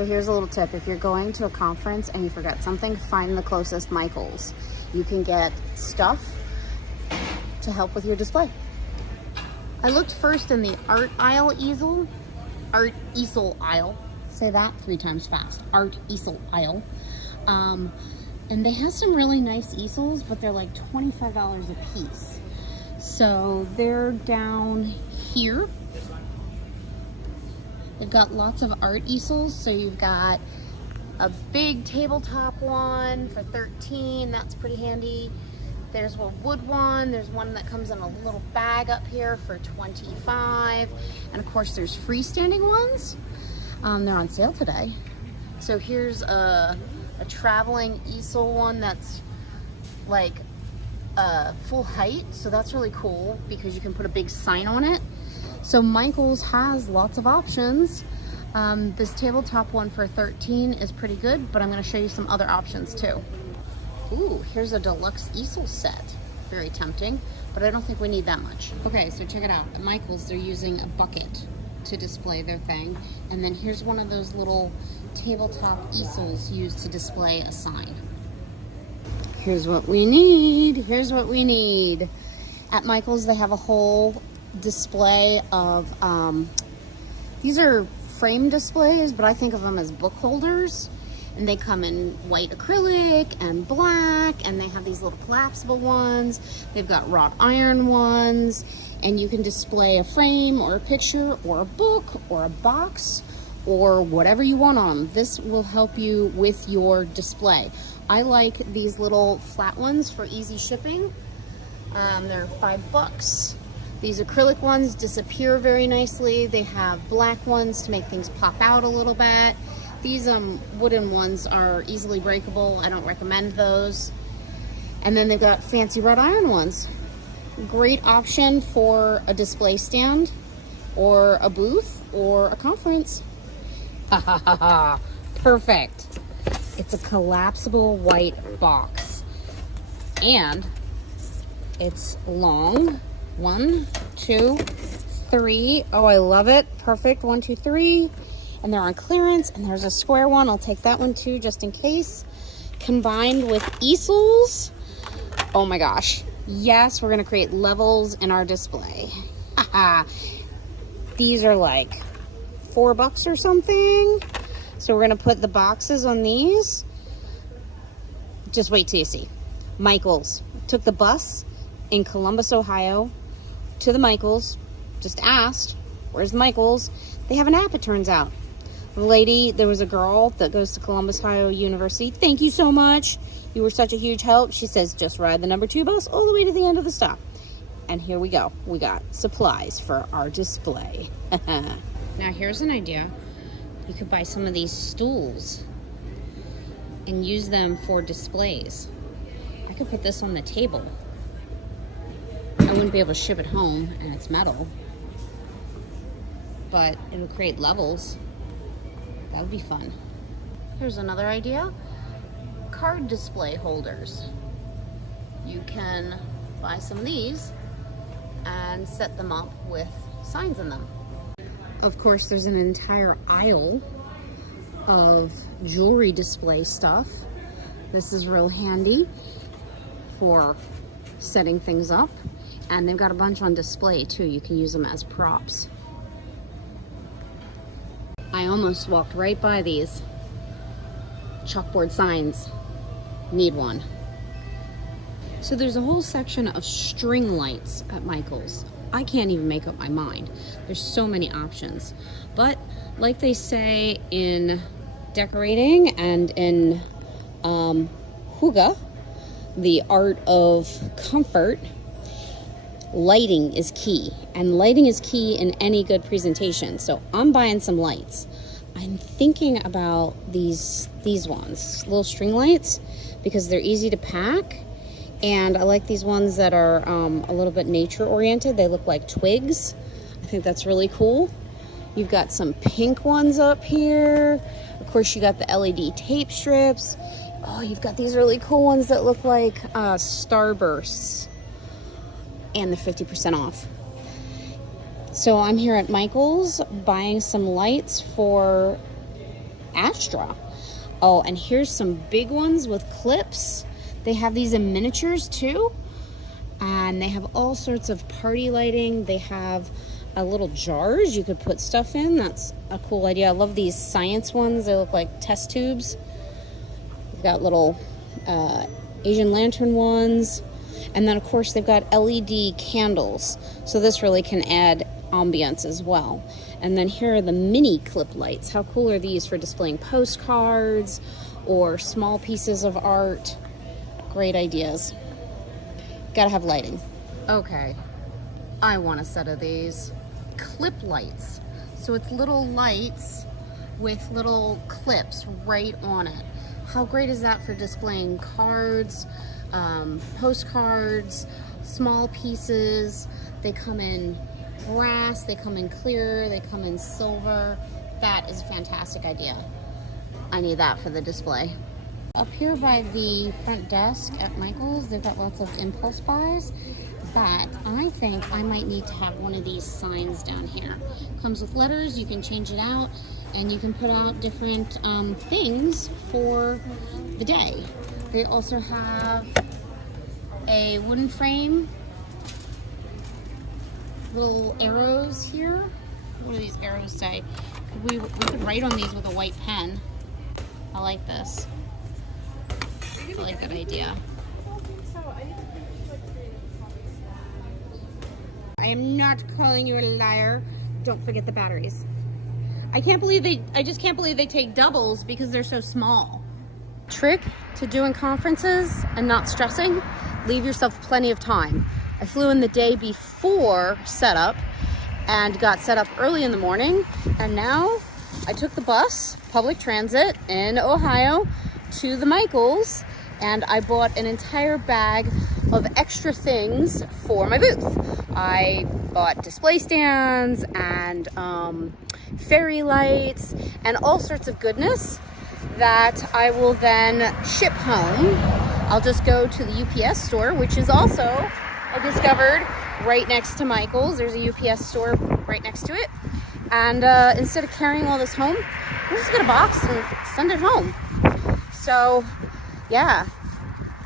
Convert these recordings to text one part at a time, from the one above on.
So here's a little tip. If you're going to a conference and you forget something, find the closest Michaels. You can get stuff to help with your display. I looked first in the art easel aisle. Say that 3 times fast. Art easel aisle. And they have some really nice easels, but they're like $25 a piece. So they're down here. They've got lots of art easels. So you've got a big tabletop one for $13. That's pretty handy. There's a wood one. There's one that comes in a little bag up here for $25. And of course there's freestanding ones. They're on sale today. So here's a traveling easel one that's like full height. So that's really cool because you can put a big sign on it. So Michaels has lots of options. This tabletop one for $13 is pretty good, but I'm going to show you some other options too. Ooh, here's a deluxe easel set. Very tempting, but I don't think we need that much. Okay, so check it out. At Michaels, they're using a bucket to display their thing. And then here's one of those little tabletop easels used to display a sign. Here's what we need. Here's what we need. At Michaels, they have a whole display of, these are frame displays, but I think of them as book holders. And they come in white acrylic and black, and they have these little collapsible ones. They've got wrought iron ones, and you can display a frame or a picture or a book or a box or whatever you want on them. This will help you with your display. I like these little flat ones for easy shipping. They're $5. These acrylic ones disappear very nicely. They have black ones to make things pop out a little bit. These wooden ones are easily breakable. I don't recommend those. And then they've got fancy wrought iron ones. Great option for a display stand or a booth or a conference. Ha ha ha ha. Perfect. It's a collapsible white box. And it's long. 1, 2, 3. Oh, I love it. Perfect. 1, 2, 3. And they're on clearance, and there's a square one. I'll take that one too, just in case. Combined with easels. Oh my gosh. Yes, we're gonna create levels in our display. These are like $4 or something. So we're gonna put the boxes on these. Just wait till you see. Michaels. Took the bus in Columbus, Ohio to the Michaels. Just asked, where's Michaels? They have an app, it turns out. There was a girl that goes to Columbus, Ohio University. Thank you so much. You were such a huge help. She says, just ride the number 2 bus all the way to the end of the stop. And here we go. We got supplies for our display. Now here's an idea. You could buy some of these stools and use them for displays. I could put this on the table. I wouldn't be able to ship it home, and it's metal. But it'll create levels. That would be fun. Here's another idea. Card display holders. You can buy some of these and set them up with signs in them. Of course, there's an entire aisle of jewelry display stuff. This is real handy for setting things up. And they've got a bunch on display too. You can use them as props. I almost walked right by these chalkboard signs. Need one. So there's a whole section of string lights at Michaels. I can't even make up my mind. There's so many options. But like they say in decorating and in hygge, the art of comfort, lighting is key. And lighting is key in any good presentation. So I'm buying some lights. I'm thinking about these ones, little string lights, because they're easy to pack. And I like these ones that are a little bit nature oriented. They look like twigs. I think that's really cool. You've got some pink ones up here. Of course, you got the LED tape strips. Oh, you've got these really cool ones that look like starbursts. And they're 50% off. So I'm here at Michaels buying some lights for ASTRA. Oh, and here's some big ones with clips. They have these in miniatures too. And they have all sorts of party lighting. They have little jars you could put stuff in. That's a cool idea. I love these science ones. They look like test tubes. They've got little Asian lantern ones. And then of course they've got LED candles. So this really can add ambience as well. And then here are the mini clip lights. How cool are these for displaying postcards or small pieces of art? Great ideas. Gotta have lighting. Okay, I want a set of these clip lights. So it's little lights with little clips right on it. How great is that for displaying cards, postcards, small pieces? They come in brass, they come in clear, they come in silver. That is a fantastic idea. I need that for the display. Up here by the front desk at Michael's, they've got lots of impulse buys, but I think I might need to have one of these signs down here. Comes with letters, you can change it out, and you can put out different things for the day. They also have a wooden frame, little arrows here. What do these arrows say? We could write on these with a white pen. I like this. I like that idea. I am not calling you a liar. Don't forget the batteries. I just can't believe they take doubles because they're so small. Trick to doing conferences and not stressing, leave yourself plenty of time. I flew in the day before setup and got set up early in the morning, and now I took the bus, public transit in Ohio, to the Michaels, and I bought an entire bag of extra things for my booth. I bought display stands and fairy lights and all sorts of goodness that I will then ship home. I'll just go to the UPS store, which is also, I discovered, right next to Michael's. There's a UPS store right next to it. And instead of carrying all this home, we'll just get a box and send it home. So yeah,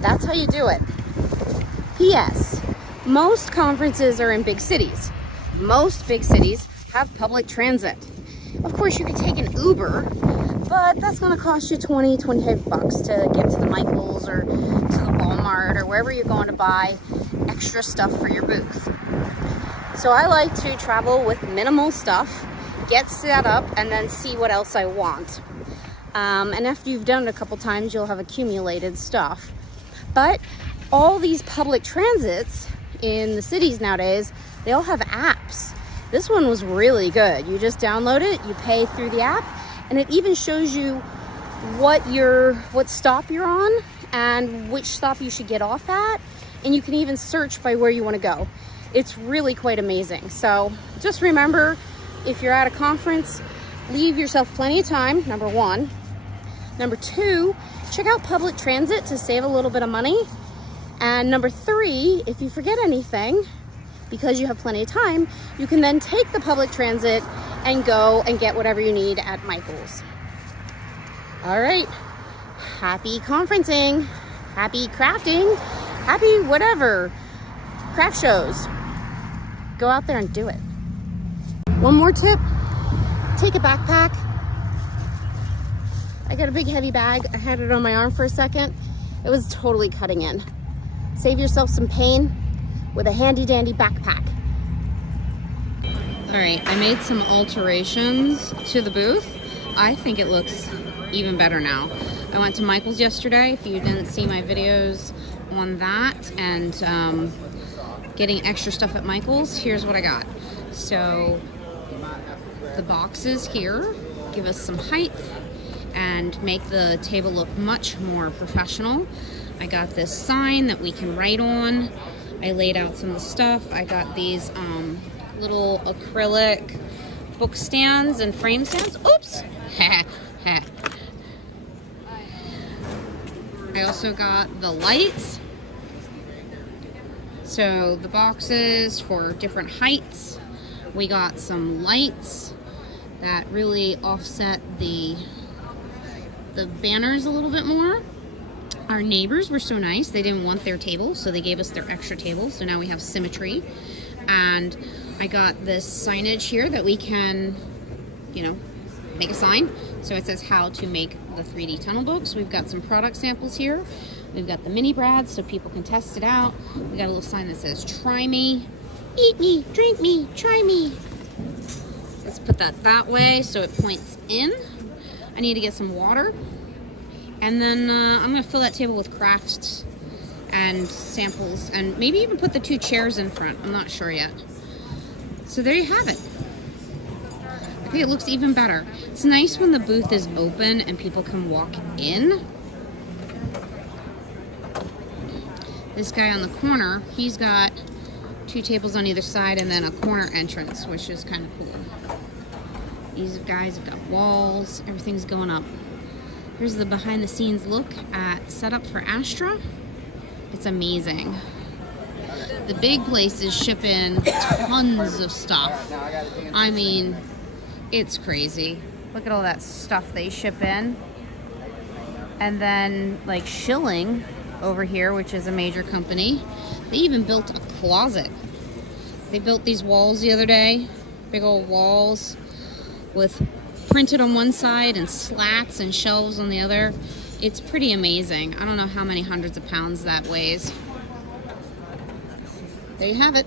that's how you do it. P.S. Most conferences are in big cities. Most big cities have public transit. Of course, you could take an Uber, but that's gonna cost you 20, 25 bucks to get to the Michaels or to the Walmart or wherever you're going to buy extra stuff for your booth. So I like to travel with minimal stuff, get set up, and then see what else I want. And after you've done it a couple times, you'll have accumulated stuff. But all these public transits in the cities nowadays, they all have apps. This one was really good. You just download it, you pay through the app, and it even shows you what stop you're on and which stop you should get off at. And you can even search by where you want to go. It's really quite amazing. So just remember, if you're at a conference, leave yourself plenty of time, number one. Number two, check out public transit to save a little bit of money. And number three, if you forget anything, because you have plenty of time, you can then take the public transit and go and get whatever you need at Michael's. All right, happy conferencing, happy crafting, happy whatever, craft shows. Go out there and do it. One more tip, take a backpack. I got a big heavy bag. I had it on my arm for a second. It was totally cutting in. Save yourself some pain with a handy dandy backpack. All right, I made some alterations to the booth. I think it looks even better now. I went to Michael's yesterday. If you didn't see my videos on that and getting extra stuff at Michael's, here's what I got. So the boxes here give us some height and make the table look much more professional. I got this sign that we can write on. I laid out some of the stuff. I got these little acrylic book stands and frame stands. Oops! I also got the lights. So the boxes for different heights. We got some lights that really offset the the banners a little bit more. Our neighbors were so nice. They didn't want their table, so they gave us their extra table. So now we have symmetry. And I got this signage here that we can, you know, make a sign. So it says how to make the 3D tunnel books. We've got some product samples here. We've got the mini brads so people can test it out. We got a little sign that says, try me, eat me, drink me, try me. Let's put that way so it points in. I need to get some water. And then I'm gonna fill that table with crafts and samples and maybe even put the 2 chairs in front. I'm not sure yet. So there you have it. I think it looks even better. It's nice when the booth is open and people can walk in. This guy on the corner, he's got 2 tables on either side and then a corner entrance, which is kind of cool. These guys have got walls, everything's going up. Here's the behind the scenes look at setup for ASTRA. It's amazing. The big places ship in tons of stuff. I mean, it's crazy. Look at all that stuff they ship in. And then like Schilling over here, which is a major company, they even built a closet. They built these walls the other day, big old walls with printed on one side and slats and shelves on the other. It's pretty amazing. I don't know how many hundreds of pounds that weighs. There you have it.